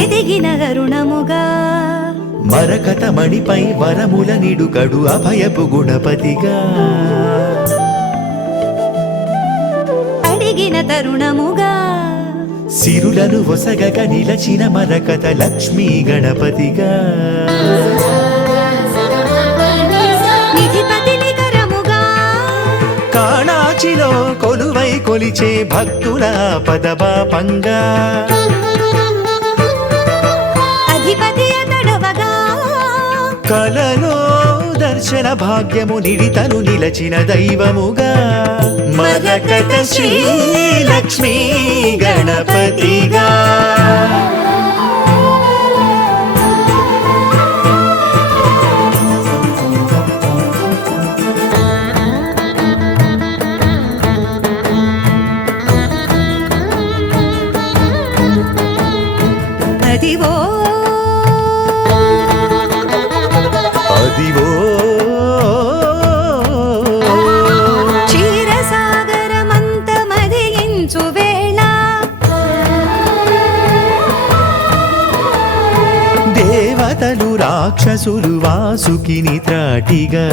ఎదిగిన అరుణముగా మరకత మణిపై వరముల నిడుకడు అభయపు గుణపతిగా అడిగిన తరుణముగా సిరులను ఒసగక నిలచిన మరకత లక్ష్మీ గణపతిగా నిధిపతి నికరముగా కాణాచిలో కొలువై కొలిచే భక్తుల పదబాపంగా అధిపతి అతడవగా కలలో దర్శన భాగ్యము నిడితను నిలచిన దైవముగా మరకత శ్రీ లక్ష్మీ గణపతిగా అదివో అదివో క్షీరసాగరమంత మదియించు వేళ దేవతలు రాక్షసులు వాసుకిని త్రాటిగా